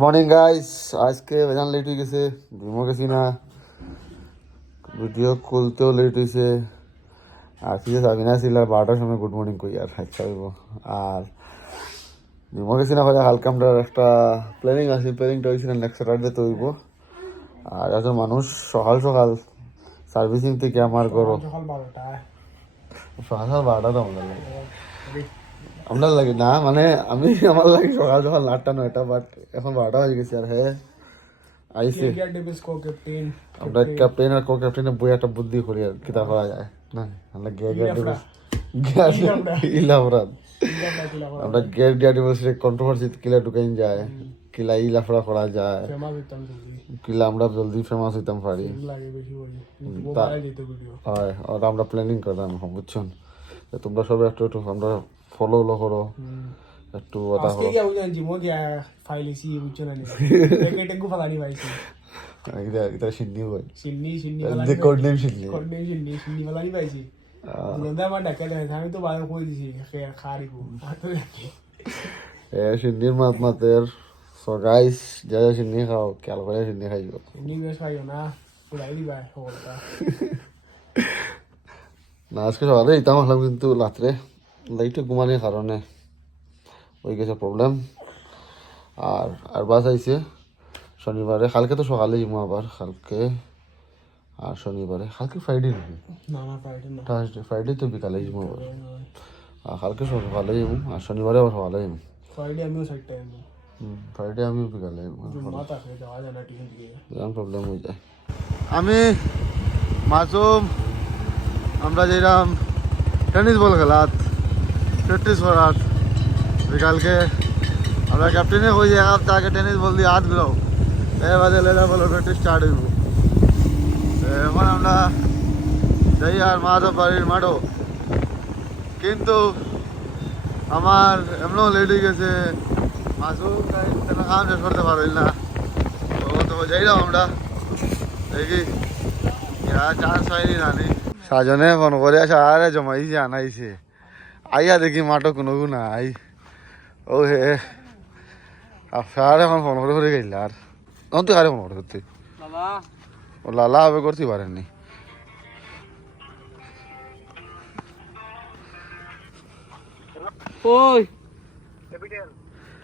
Morning guys, আজকে বেজান late হয়ে গেছে, ঘুমো গেছি না, ভিডিও খুলতেও লেট হয়েছে। আর ফিরে যাবি না ছিল 12টার সময় গুড মর্নিং কই আর আচ্ছা হইব। আর ঘুমো গেছি না ভাই, কালকে আমরা একটা প্ল্যানিং আছে, প্ল্যানিংটা হয়েছিল নেক্সট স্যাটারডে তো হইব। আর একজন মানুষ সকাল সকাল সার্ভিসিং থেকে আমার ঘর সকাল সকাল 12টা তো আমাদের লাগে, আপনার লাগে না মানে আমি আমার লাগে সকাল সকাল 8টা 9টা, বাট এখন 12টা হয়ে গেছে। আর হ্যাঁ আইসে আমরা ক্যাপ্টেন আর কো ক্যাপ্টেনের বই একটা বুদ্ধি করি আর কিতা করা যায় না। আমরা আমরা গেট ডিভার্সিটি কন্ট্রোভার্সি কিলা ঢুকাইন যায়, কিলা ইলাফড়া করা যায়, কিলা আমরা জলদি ফেমাস হইতাম পারি। হয় ওটা আমরা প্ল্যানিং করতাম বুঝছেন। তোমরা সবাই একটু একটু আমরা ফলো করো একটু ওটা এটা সিন্নি হয় কোড নেম সিন্নি সিন্নির মাত মাতের। সো গাইস যা যা সিন্নি খাও খেয়াল করে সিন্নি খাইব না। আজকে সকালে ইতাম হলাম কিন্তু রাত্রে লাইটে ঘুমানোর কারণে হয়ে গেছে প্রবলেম। আর আর বাস আইছে শনিবারে, কালকে তো সকালে যাবো আবার কালকে। আর শনিবারে কালকে ফ্রাইডে নাকি থার্সডে, ফ্রাইডে তো বিকালে যাবো আবার। আর কালকে সকালে যাবো আর শনিবারে আবার সকালে যাবো। ফ্রাইডে আমিও বিকালে যাবো, প্রবলেম হয়ে যায়। আমি মাসুম আমরা যেরাম টেনিস বল খেলাত প্র্যাকটিস করাত বিকালকে আমরা ক্যাপ্টেনে হয়ে যায় তাকে টেনিস বল দিয়ে হাত বেরো এর বাদে লেদা বল প্র্যাকটিস স্টার্ট হইব। এখন আমরা যাই আর মাঠও বাড়ির মাঠও, কিন্তু আমার এমনও লেট হয়ে গেছে, মাসুম কাম শেষ করতে পারল না। তো যাইলাম আমরা দেখি চান্স হয়নি নানি সাজনে ফোন করে সারে জমাইছে আনাইছে আইয়া দেখি মাঠও কোনো নাই। ও হে সারে এখন ফোন করে গেল আর তখন তুই আরে ফোন করতে ও লালা হবে করতে পারেননি। ওই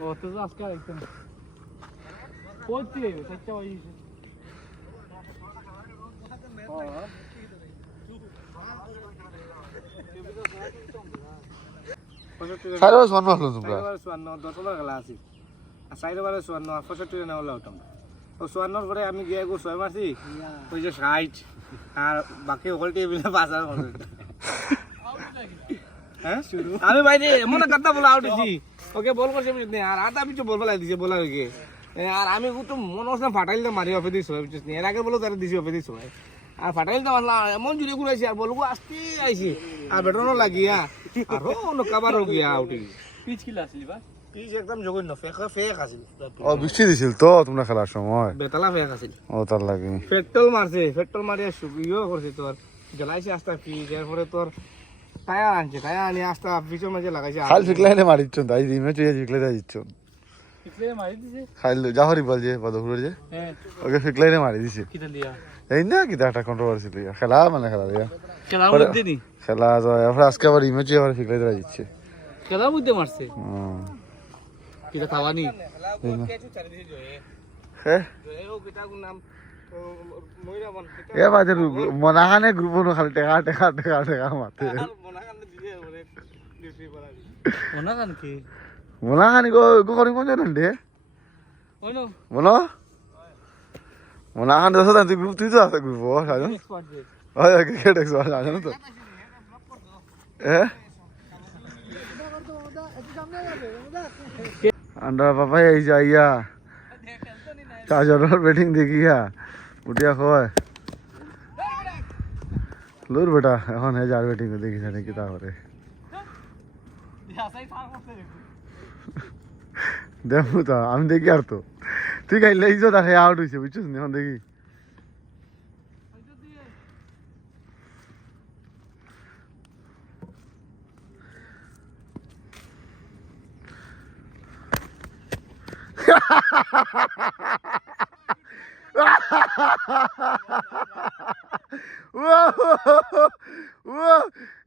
ও তো আজকে একদম কোথায় সচ্চা হইছে সারে ফোন মারলো তোমরা পরে আমি গিয়ে ছয় মারছি ওই যে 60 আর বাকি সকল টেবিলে 5 হ্যাঁ আমি ভাই এমন কথা বলা আউটেছি ওকে বল করছে আর আটা পিছু বল ফেলাই দিছে বলা হয়ে আর আমি তো মনে হচ্ছে ফাটাইল মারি অফে দিছ এর আগে বলো তারা দিছি অফে দিছ আর ফাটাইল তো মারলাম এমন জুড়ে ঘুরাইছি আর বলবো আসতে আইছি আর বেটনও লাগিয়া আরো কাবার গিয়া আউটি পিচ কিলা আসলি বা পিচ একদম জঘন্য ফেক আছিল। ও বৃষ্টি দিছিল তো তোমরা খেলার সময় বেতালা ফেক আছিল ও তার লাগে পেট্রোল মারছে পেট্রোল মারিয়া ইয়ে করছে তোর জ্বালাইছে আস্তা পিচ এরপরে তোর টায়ার আনছে টায়ার আনি আস্তা পিছর মাঝে লাগাইছে খাল ফিকলাইনে মারিচ্ছ তাই রিমে চুয়ে ফিকলাই যাইছ পিছলে মারি দিছে খাইল জাহরি বল যে বদহুর যে হ্যাঁ ওকে ফিকলাইনে মারি দিছে কিটা দিয়া এই না কি একটা কন্ট্রোভার্সি লিয়া খেলা মানে খেলা দিয়া খেলার মধ্যে নি খেলা যায় এরপর আজকে আবার রিমে চুয়ে আবার ফিকলাই দেওয়া যাচ্ছে খেলার মধ্যে মারছে কিটা খাওয়ানি হ্যাঁ এ বাজে মনাখানে গ্রুপ খালি টেকা টেকা টেকা টেকা মাতে ওনা কান কি মনাখানি গো করি কোন জানেন রে ওনো বলো মনাখান দশ তুই গ্রুপ তুই তো আছে গ্রুপ সাজন এক্সপার্ট যে হয় ক্রিকেট এক্সপার্ট সাজন তো আন্ডার বাবা এই যাইয়া চার্জার ব্যাটিং দেখিয়া উঠিয়া কয় লুর বেটা এখন হে যার ব্যাটিং দেখিস নাকি তারপরে দেখো তো আমি দেখি আর তো তুই খাইলে ইজত আর হে আউট হয়েছে বুঝছিস এখন দেখি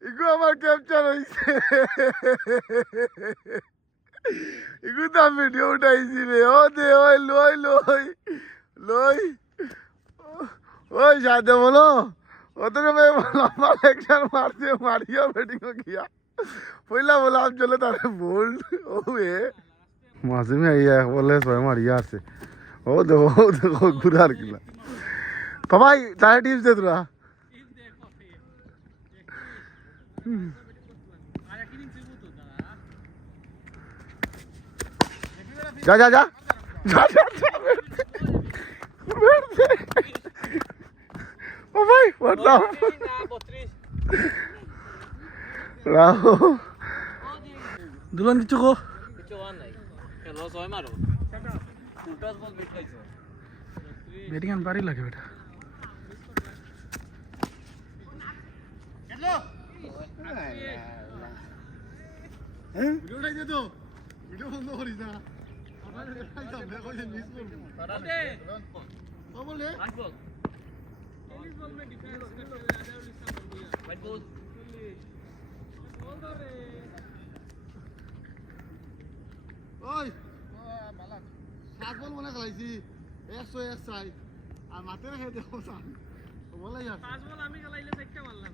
ইগু আমার ক্যাপচার হয়েছে, ইগু তো আমি ভিডিও উঠাইছি রে। ও দে ওই লই লই লই ওই সাথে বলো ওদেরকে मैं लंबा लेक्चर मारते मारिया बैटिंग को किया पहला बोला आप चले तारे बोल्ड ओ ये मासे में आई है बोले स्वयं मारिया से ओ देखो गुरार किला पापा तारे टिप्स दे तुरा जा जा जा जा जा ओ भाई व्हाट राहो दुल्हन किच्छु को बैटिंग आन बारी लगे बेटा ভিডিও উঠাইছে তো ভিডিও বন্ধ করিস না আমার একদম দেখো যে মিস করব আরে ও বলে টেনিস বল মে ডিফেন্স করতে হবে আজাউল ইসলাম বল दिया वाइट बॉल বল দো রে ওই মালাক সাত বল মনে খেলাইছি 101 চাই আর মাঠে রেখে দেখো সাত বলে यार পাঁচ বল আমি খেলাইলে চারটা মারলাম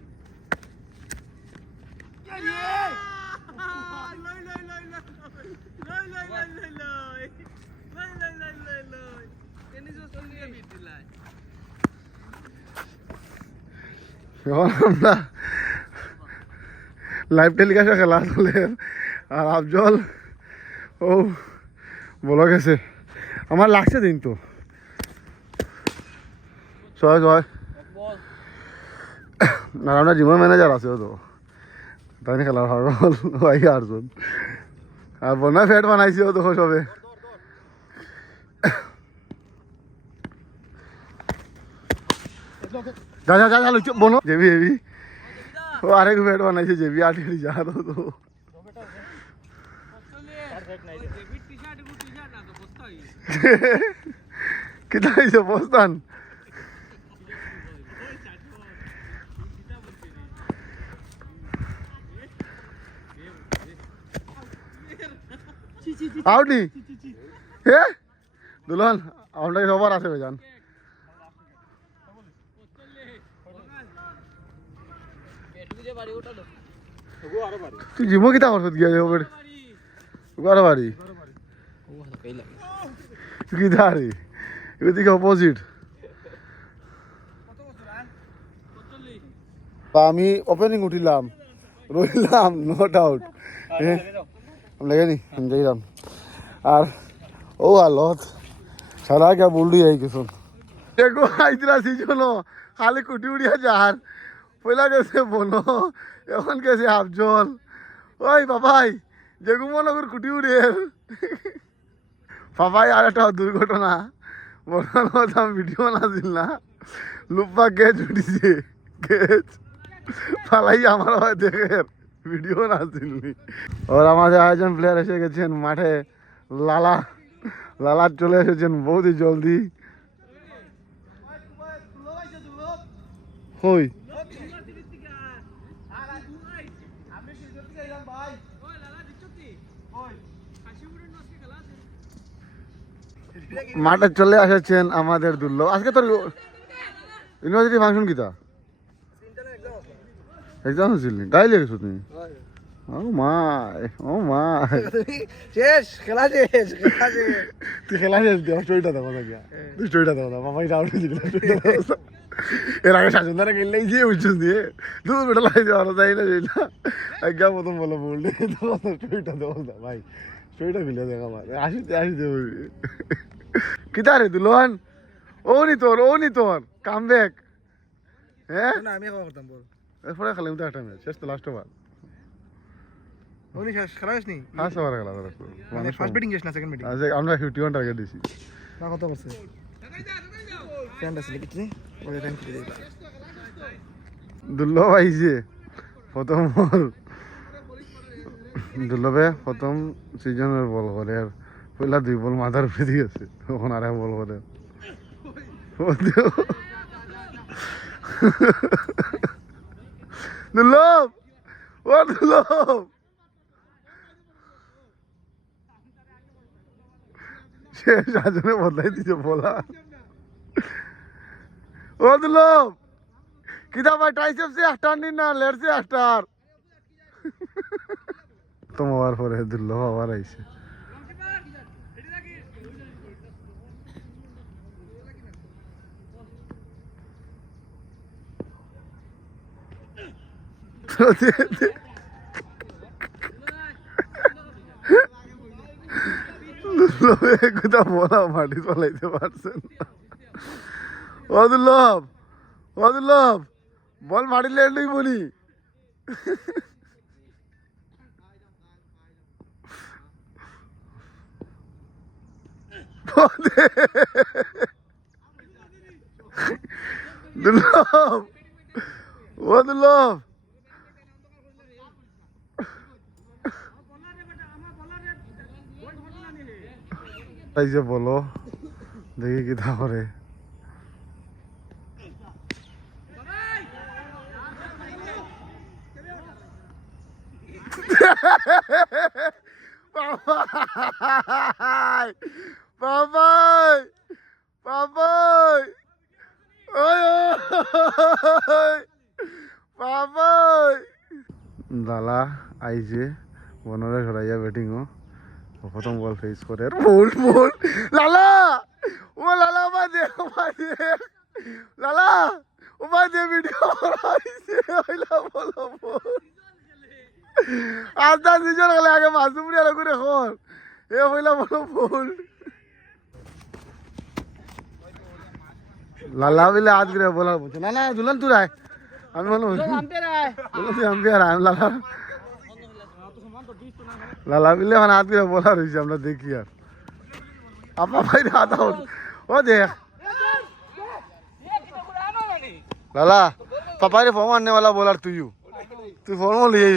লাইভ টেলিকাস্টে খেলা চলে আর আফজল ও বলো গেছে আমার লাগছে দিন তো ছয় ছয় আর আমরা জিমের ম্যানেজার আছে তো তাই খেলার ভাগল ভাই আরজন আর বন্যা ফ্যাট বানাইছি ও দেখো সবে যা যা যা যা বলো জেবি এবি ও আরেক ফ্যাট বানাইছে জেবি আটে যা তো কিতা হয়েছে বস্তান আউটনি হে দুলহন আপনাকে সবার আছে ভাইজান তুই জিমো কিতা করছ গিয়া যাও বেড় গড় বাড়ি কিতা রে এদিকে অপোজিট আমি ওপেনিং উঠিলাম রইলাম নট আউট লাগেনি যাইলাম আর ও আলত সারা কে বললি এই কিছু দেখো আইতরা সিজন খালি কুটি উড়িয়া যার পয়লা গেছে বনো এখন গেছে আফজল ওই বাবাই যেগু মনে কর কুটি উড়িয়ে বাবাই আর একটা দুর্ঘটনা বললাম আমি ভিডিও নাছিল না লুপা গেছ উঠিছে গেছ পালাই আমার হয় দেখে ভিডিও নাছিলি ওর আমাদের আয়োজন প্লেয়ার এসে গেছেন মাঠে লালা লালা চলে এসেছেন বহুত জলদি হই মাঠে চলে এসেছেন আমাদের দুর্লভ আজকে তোর ইউনিভার্সিটি ফাংশন কিতা এক্সাম হয়েছিল গাই লেগেছো তুমি ও মাই শেষ খেলা শেষ খেলা শেষ তুই খেলা শেষ দেওয়া স্টোরিটা দেখো না গিয়া তুই স্টোরিটা দেখো না মামাই রাউন্ড হয়েছিল এর আগে শাসন দ্বারা গেলেই যে বুঝছিস দিয়ে দু বেটা লাই দেওয়া যাই না যেটা একদম প্রথম বলো বললে স্টোরিটা দেখো না ভাই স্টোরিটা মিলে দেখা ভাই আসিতে কিতা রে দুলহন ও নি তোর কাম ব্যাক হ্যাঁ না আমি খাওয়া করতাম বল এরপরে খেলাম তো একটা ম্যাচ শেষ তো লাস্ট ওভার ওনি শেষ খেলা শেষ নি ফার্স্ট ওভার খেলা মানে ফার্স্ট ব্যাটিং শেষ না সেকেন্ড ব্যাটিং আজ আমরা 51 টার্গেট দিছি না কত করছে ফ্রেন্ড আছে লিখছি ওই ফ্রেন্ড কি দিবা দুর্লভ আইছে প্রথম দুর্লভে প্রথম সিজনের বল করে পয়লা 2 বল মাথার উপরে দিয়েছে তখন আর বল করে দুর্লভ ও দুর্লভ সে সাজনে বদলাই দিছে বলা ও দুর্লভ কিতা ভাই ট্রাইসেপ সে একটার নি না লেট সে একটার তোমার পরে দুর্লভ আবার আইছে কোথা বলা মাটি চলাইতে পারছেন ও দুর্লভ বল মাটি লেন্ডই বলি দুর্লভ ও দুর্লভ এই যে বলো দেখি কি তা করে পাপাই পাপাই ওই পাপাই দালা আইছে বনরে ঘরাইয়া ব্যাটিং প্রথম বল ফেস করে বল বল লালা ও লালা ভাই দে লালা ও ভাই দে ভিডিও আইছে হইলা বলো বল আদা দুজন গেলে আগে মাসুমরি আর করে খর এ হইলা বলো বল লালা বিলে আজ করে বলা বলছে না না দুলন তুই রায় আমি বলো আম্পিয়ার আমি লালা লালা বিলে মানে আজ করে বলা রয়েছে আমরা দেখি আর আপা ভাই আদা ও দেখ লালা पापा ने फॉर्म आने वाला बोला तू फॉर्म लिए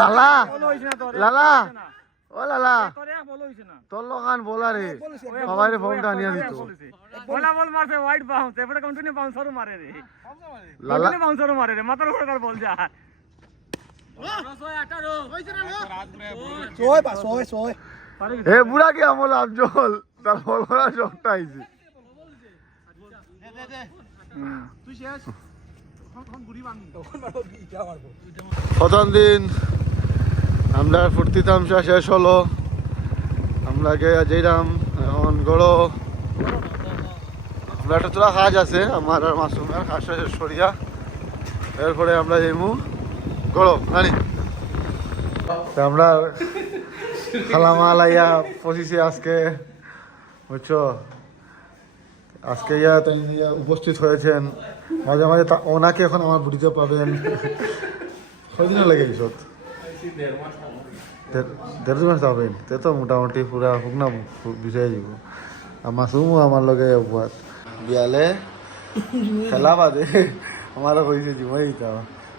লালা লালা ও লালা তোর লোকান বলা রে সবাই ফোনটা আনিয়া দিত বলা বল মারছে হোয়াইট বাউন্স এবারে কন্টিনিউ বাউন্সারও মারে রে লালা বাউন্সারও মারে রে মাথার উপরে কার বল যা এ বুড়া কি আমল আফজল তার বল করা শখটা আইছে প্রথম দিন আমরা ফুর্তি তামসা শেষ হলো আমরা যেরাম এখন গড়ো আমরা একটা তোরা কাজ আছে আমার আর মাসুমের কাজটা শেষ করিয়া এরপরে আমরা যাইমু গড়ো জানি আমরা খালামাল আইয়া পঁচিশে আজকে বুঝছো আজকে উপস্থিত হয়েছেন মাঝে মাঝে ওনাকে এখন আমার বুড়িতে পাবেন কয়দিন লাগে এইসব 1.5 মাস পাবেন তে তো মোটামুটি পুরা শুকনা বিষয় যাব আর মাসুমও আমার লগে বিয়ালে খেলা বাদে আমারও হয়েছে জিমে দিতে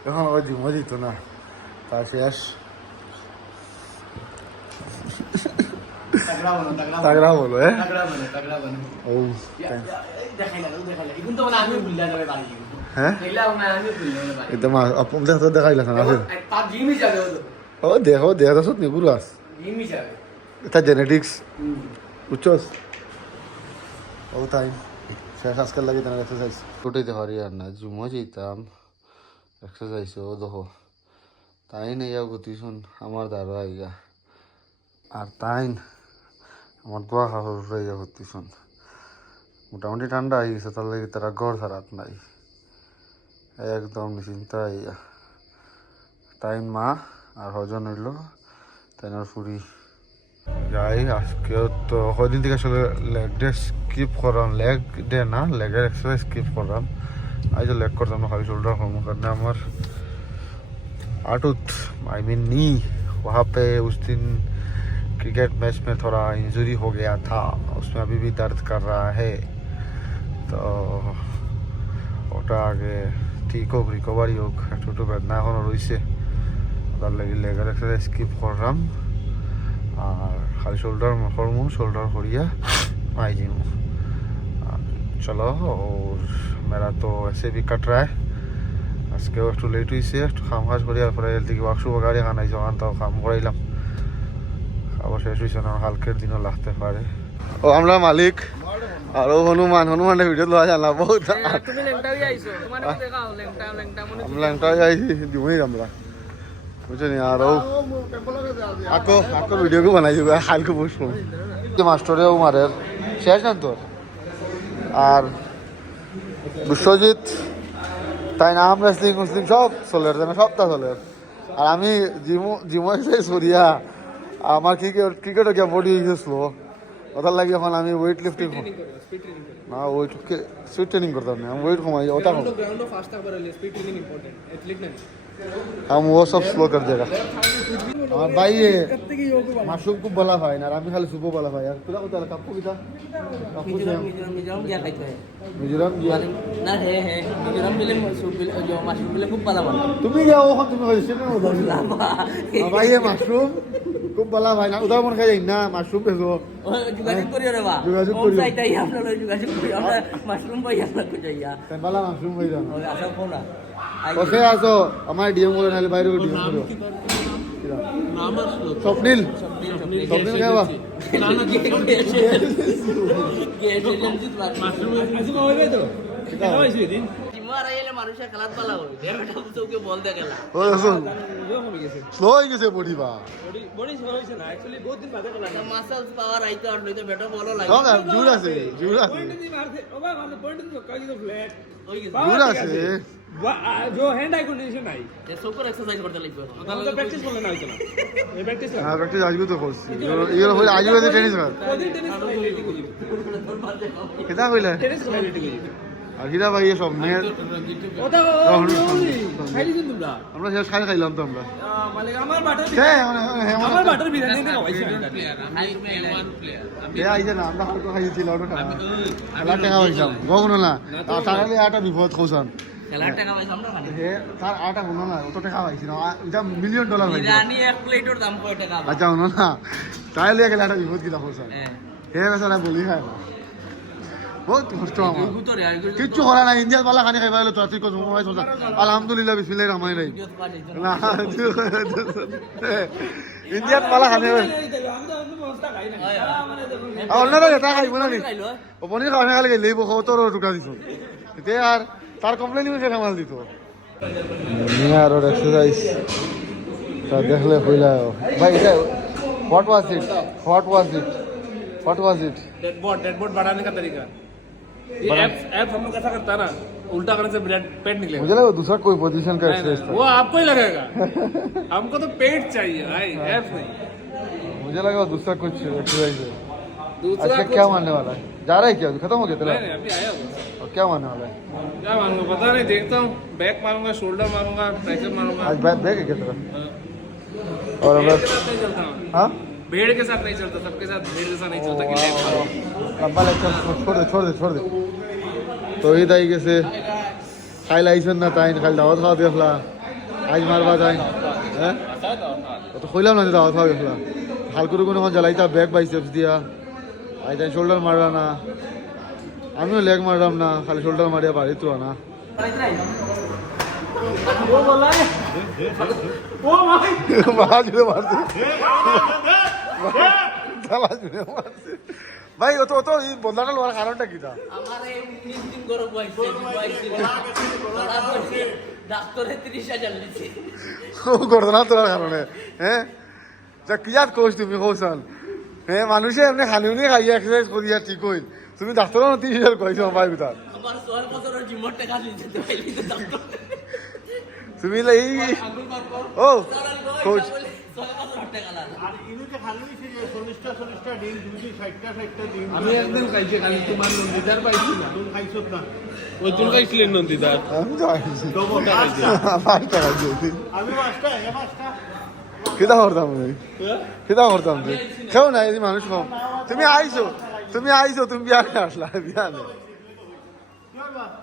এখন আবার জিমে দিত না তা শেষ তাগড়া বলো ও হ্যাঁ এটা মা আপনাদের তো দেখাইলা না ও দেখো দেখা সত নি গুলাস এটা জেনেটিক্স বুঝছস ও তাই শেষ আজকাল লাগে তার এক্সারসাইজ উঠাইতে পারি আর না জুমো যেতাম এক্সারসাইজ ও দেখো তাই নেই গতি শুন আমার দাঁড়ো আইয়া আর তাই আমার দোয়া খাবার হয়ে গতি শুন মোটামুটি ঠান্ডা হয়ে গেছে তার লাগে তারা ঘর ছাড়াত নাই একদম নিশ্চিন্তা আইয়া তাই মা আর হজন হইল তাই ফুরি যাই আজকে তো কদিন থেকে আসলে লেগ ডে স্কিপ করলাম, লেগ ডে না লেগের এক্সারসাইজ স্কিপ করলাম। আজ লেগ করতাম না, খালি শোল্ডার করবো, কারণ আমার आटूत आई मीन नी वहाँ पे उस दिन क्रिकेट मैच में थोड़ा इंजरी हो गया था, उसमें अभी भी दर्द कर रहा है। तो ওটা আগে ঠিক হোক, রিকভারি হোক, একটু একটু বেদনা এখনও রয়েছে, তার লাগে লেগার এক্সারসাইজ স্কিপ করলাম আর খালি শোল্ডার করবো, শোল্ডার করিয়া আই যাবো। চলো, और मेरा तो ऐसे भी कट रहा है। আজকেও একটু লেট হয়েছে, একটু খাম খাস করি আর পরে দিকে ওয়ার্কশপ গাড়ি খানাইছে, ওখান তাও খাম করাইলাম, খাবার শেষ হয়েছে না, কালকের দিনও লাগতে পারে। ও আমরা মালিক আর ও হনুমানের ভিডিও লওয়া জানলাম বহুত। তুমি লেংটাই আইছো, তোমার দেখাও লেংটা মনে আমরা লেংটাই আইছি দিমই আমরা বুঝছেন। আর ও আকো ভিডিওকে বানাইছি কালকে বসবো মাস্টরেও মারের শেষ না তোর। আর বিশ্বজিৎ তাই না, আমরা রেসলিং মুসলিম সব চলে সবটা চলে। আর আমি জিমো এক্সারসাইজ করিয়া আমার ক্রিকেটও গিয়া বডি হয়েছে স্লো, ওটার লাগে এখন আমি ওয়েট লিফটিং না, ওয়েট স্পিড ট্রেনিং করতাম না, আমি ওয়েট কমাই ওটা কম, हम वो सब स्लो कर देगा। और भाई ये माशरूम को बला भाई ना, আমি খালি সুপো বলা ভাই। আর তোরা কোথায় কাপু কিটা কাপু মিজোরাম গিয়া খাইতে হয় মিজোরাম গিয়া না। হ্যাঁ মিজোরাম মিলে মাশরুম মিলে খুব ভালো মানে। তুমি যাও ওখান, তুমি হইছে না ওটা ভাই ये মাশরুম খুব বলা ভাই না, ওটা মন খাই যাই না, মাশরুম বেজো যোগাযোগ করিও রে বা, যোগাযোগ করিও, চাইতাই আপনারা যোগাযোগ করি, আমরা মাশরুম পাই আপনারা কো যাইয়া তাই বলা মাশরুম হই যাও। আচ্ছা ফোন না ওকে আসো আমার ডিএম বলে নালে বাইরে ডিএম করো। স্বপ্নিল স্বপ্নিল খাওয়া মানুষের খেলাত পালা হবে, চৌকে বল দেখে স্লো হয়ে গেছে বডি বা মাসেলস পাওয়ার আইতে আর নইতো বেটা বলো লাগে জোর আছে জোর আছে জোর আছে जो हैंड आई कंडीशन आई ये सुपर एक्सरसाइज करते লাগবে, तो प्रैक्टिस করলে না হইতো না এই প্র্যাকটিস হ্যাঁ প্র্যাকটিস আজকে তো করছি, এগুলো হইলে আজকে আছে টেনিস খেলা কোদিন টেনিস খেলাইতে কই কেটা কইলা টেনিস খেলাইতে কই আর হিরা ভাই সব মেয়ের ওটা খাইলি দিন তোমরা আমরা শেষ খাই খাইলাম তো আমরা মালিক আমার বাটার হ্যাঁ আমার বাটার বিরিয়ানি দিয়ে খাওয়াইছে আইছে না, আমরা হালকা খাইছিল ওটা খেলা টাকা হইছাম গগনো না তাহলে আটা বিপদ খোসান খেলার টাকা পয়সা আমরা খানি হে তার আটা গুলো না অত টাকা হইছিল, এটা মিলিয়ন ডলার হইছে। বিরিয়ানি এক প্লেটের দাম কয় টাকা? আচ্ছা হনো না তাহলে গেলে একটা বিপদ কিনা খোসান হ্যাঁ হে বেচারা বলি খায় না, বহুত কষ্ট আমার গুতো রে আর কিচ্ছু করা নাই। ইন্ডিয়ার পালা খানি খাইবা হলো ট্রাফিক কো জমা চলতা আলহামদুলিল্লাহ বিসমিল্লাহির রহমানির রহিম না ইন্ডিয়ার পালা খানি আমি তো অন্য ব্যবস্থা খাই না মানে অন্যরা এটা খাইব না নি ও পনির খাওয়া গেলে গেলেই কত টুকা দিছ এতে আর তার কমপ্লেন নিয়ে মাল দিত নিয়ার ওর এক্সারসাইজ তা দেখলে কইলা ভাই এটা what was it dead board बढ़ाने का तरीका ये ऐप हम लोग कैसा करता है ना, उल्टा करने से पेट निकलेगा। मुझे लगा दूसरा कोई पोजीशन का नहीं, एक्सरसाइज नहीं, वो आपको ही लगेगा हमको तो पेट चाहिए भाई, ऐप नहीं। मुझे लगा दूसरा कुछ एक्सरसाइज है। दूसरा अच्छा क्या मानने वाला है, जा रहा है क्या, खत्म हो गया तेरा? नहीं, अभी आया हुआ। और क्या मानने वाला है? क्या मारूंगा पता नहीं, देखता हूँ, बैक मारूंगा, शोल्डर मारूंगा, ट्राइसेप मारूंगा। आज बैक है क्या तेरा? हाँ। और भेड़ बस के साथ नहीं चलता मैं। हाँ भेड़ के साथ नहीं चलता, सबके साथ भेड़ जैसा नहीं चलता कि लेफ्ट मारो। लंबा लेक्चर छोड़ दे तो ही दाई कैसे खाई लाइसन ना ताइन खाली दावत खावा देखला आज मारवा ताइन हैं तो কইলাম না দাওয়াত খাওয়া দেখলা হালকুর কোনো কোন জ্বালাইতা ব্যাক বাইসেপস দিয়া আই তাই শোল্ডার মারলা না, আমিও লেগ মারলাম না, খালি শোল্ডার মারিয়া বাড়ি তো না। वो बोला है ओ भाई বাবা জুড়ে মারছে বাবা জুড়ে মারছে ভাই ও তো এই বদলাটা লওয়ার কারণটা কি তা? আমার এই 19 দিন গরম হইছে ডাক্তারে 30,000 লিছে ও গর্দনা তোলার কারণে হ্যাঁ যা কি জাত কোচ তুমি কোসাল হ্যাঁ মানুষে এমনি খালি উনি খাইয়া এক্সারসাইজ করিয়া ঠিক হইল, তুমি ডাক্তারও 30,000 কইছো ভাই বিতার আমার 6 বছরের জিমর টাকা লিছে তো পাইলি তো ডাক্তার তুমি এই ও কোচ আমি একদিন খাইছি খালি তোমার নন্দিদার পাইছি না ওই তুমি খাইছিলেন নন্দিদার আমি তো আইছি পাঁচটা খাইছি কিতা করতাম আমি কিতা করতাম তুই কেউ নাই এই মানুষ কম তুমি আইছো তুমি বিয়া করে আসলা বিয়া নেই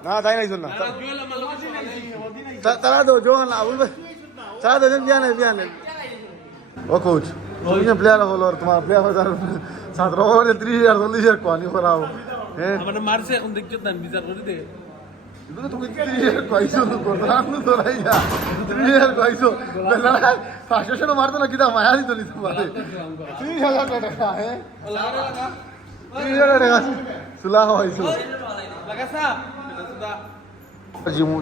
না তাই নাই শোন না তারা তো জোহান আবুল ভাই তারা তো বিয়া নেই ও কোচ তুমি যে প্লেয়ার হলো তোমার প্লেয়ার হয়ে 17 30,000 40,000 কোয়ানি করাও হ্যাঁ আমার মারছে এখন দেখছো না বিচার করে দে এগুলো তুমি 30,000 কইছো তো কোথাও তো রাইয়া 30,000 কইছো বেলা 500 মারতো না কিটা মায়া দিত নি তোমারে 30,000 টাকা হ্যাঁ লাগা 30,000 টাকা সুলা হইছো লাগা সা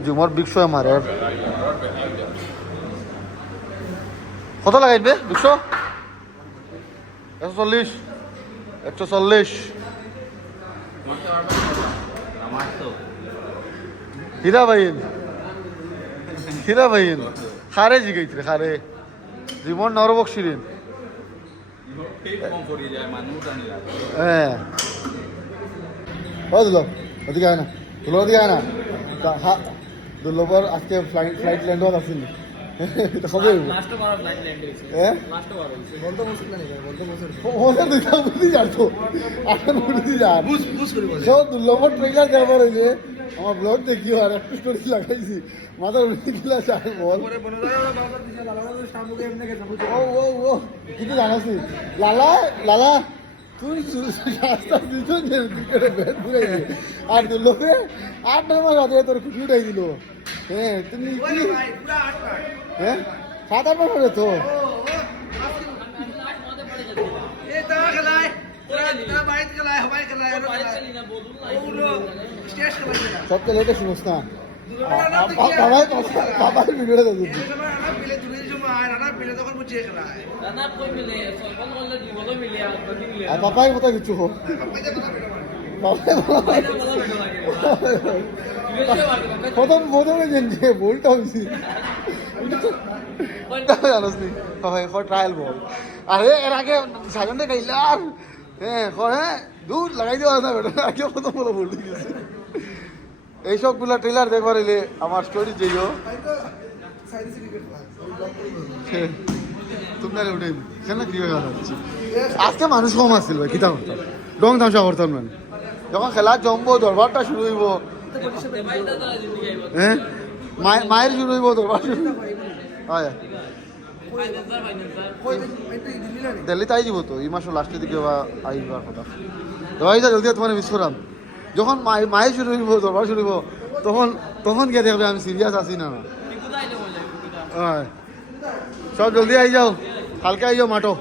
জিমর বিক্স মারে কত লাগাইবে বিক্স 140 হীরা ভাইন খারে জিগাইছে খারে জীবন নরবক্সিরিন হ্যাঁ ও দুলো ওদিকে আয় না দুর্লভর আজকে ফ্লাইট ল্যান্ড হওয়ার আসেনি কবে হ্যাঁ ওদের দুইটা বুঝি যাচ্ছো এখন বুঝি যা দুর্লভর ট্রেলার দেওয়ার হয়েছে আমার ব্লগ দেখিও আর একটু স্টোরি লাগাইছি মাথার উঠেছিল চাই বল ও কিছু জানাস লালা তুই রাস্তা দিচ্ছ আর দুর্লভে 8 নম্বর রাতে তোর খুশি উঠাই দিল হ্যাঁ তুমি হ্যাঁ 7-8 নম্বরে তো सबके लेटे सुनोस ना बाबा वीडियो दे दीजिए पापा ही बता किच्छु हो প্রথমে যে বলটা হইছি জানোস নি ফর ট্রায়াল বল আরে এর আগে সাজনটা গাইলার হ্যাঁ দূর লাগাই দেওয়া না বেটা আগে প্রথম বলে বলতে গেছে এইসবগুলো ট্রেলার দেখবার এলে আমার স্টোরি যেও তোমরা উঠে কেন ক্রিকেট খেলা হচ্ছে আজকে মানুষ কম আসছিল ভাই কিতা করতাম ডং তামসা করতাম না যখন খেলা জমবো দরবারটা শুরু হইব হ্যাঁ মায়ের শুরু হইব দরবার শুরু হয় দিল্লিতে আই যাব তো এই মাসের লাস্টের দিকে বা আইবার কথা দবাই যা জলদি তোমার মিস করাম যখন মায়ের শুরু হইব দরবার শুরু হইব তখন গিয়ে দেখবে আমি সিরিয়াস আছি না হ্যাঁ সব জলদি আই যাও কালকে আই যাও মাঠো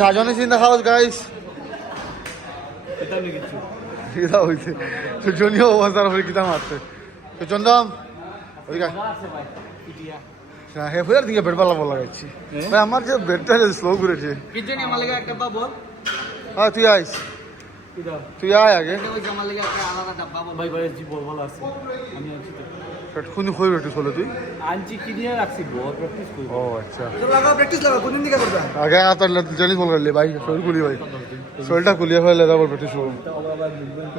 সাজনে চিন্তা খাও গাইস কিতা হয়েছে সূর্যনীয় অবস্থার উপরে কিতা মারছে তো চন্দম ওইদিকে হে ফুয়ার দিকে বেড পালা বল লাগাইছি ভাই আমার যে বেডটা স্লো করেছে কিজনি আমার লাগা একটা বল হ্যাঁ তুই আইস তুই আয় আগে ওই আমার লাগা একটা আলাদা ডাব্বা বল ভাই জি বল আছে আমি আছি সেট কোন কই বেটু চলে তুই আনছি কিনিয়ে রাখছি বল প্র্যাকটিস করব ও আচ্ছা তো লাগা প্র্যাকটিস লাগা কোন দিকে করবা আগে আতর জানি বল করলি ভাই শরীর খুলি ভাই শরীরটা খুলিয়ে ফেলে দাও বল প্র্যাকটিস করব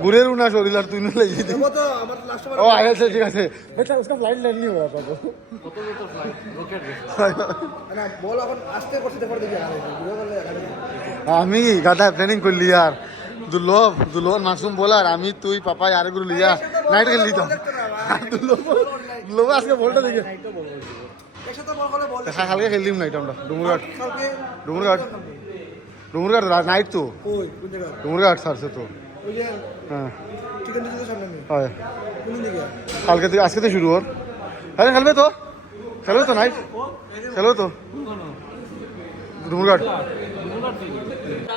গুরের উনা শরীর আর তুই নলে দিদি দেখো তো আমার লাস্ট ও আইছে ঠিক আছে বেটা उसका ফ্লাইট ল্যান্ড नहीं हुआ पापा কত ফ্লাইট রকেট না বল এখন আস্তে করতে দেখো দেখি আর ভিডিও করলে আমি গাদা প্ল্যানিং করলি আর দুর্লভ মাসুম বলার আমি তুই পাপা আর গুলো লিয়া নাইট খেললি তো দুর্লভ আজকে বলটা দেখে একসাথে বল করলে বল কালকে খেললিম নাইট আমরা ডুমুরঘাট নাইট তো কই কোন জায়গা ডুমুরঘাট সারছে তো ওই যে হ্যাঁ চিকেন দিতে সামনে নেই হয় কোন দিকে কালকে থেকে আজকে থেকে শুরু হর হ্যাঁ খেলবে তো নাইট খেলবে তো ডুমুরঘাট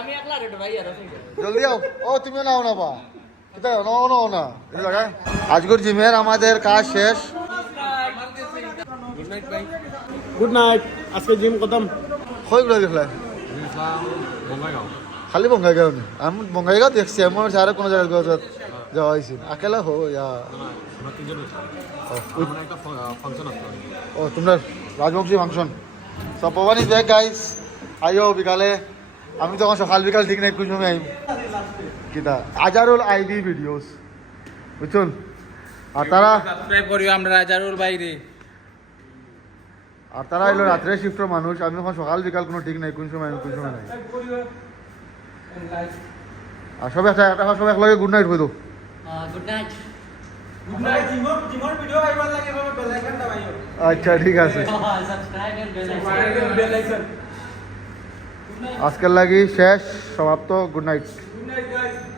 আমি একলা রেড ভাই আর জলদি আও ও তুমিও নাও না বা কিতা নাও না এই জায়গায় আজকের জিমের আমাদের কাজ শেষ গুড নাইট ভাই গুড নাইট আজকে জিম খতম কই গুলো দেখলা খালি বঙ্গাইগাঁও নি আমি বঙ্গাইগাঁও দেখছি আমার সারা কোনো জায়গায় যাওয়া হয়েছে আকেলা হো ইয়া ও তোমরা রাজবংশী ফাংশন সব ভবানী ব্যাগ গাইস আইও বিকালে আমি তখন সকাল বিকাল ঠিক নাই কোন সময় আইম কিতা আজারুল আইডি ভিডিওস বুঝছেন আর তারা সাবস্ক্রাইব করিও আমরা রাজারুল বাইরে আর তারা এলো রাত্রে শিফটের মানুষ আমি তখন সকাল বিকাল কোনো ঠিক নাই কোন সময় আইম কোন সময় নাই আর সব একটা সব একলগে গুড নাইট হয়ে দো গুড নাইট আচ্ছা ঠিক আছে সাবস্ক্রাইব এন্ড বেল আইকন আজকের লাগি শেষ সমাপ্ত good night good night guys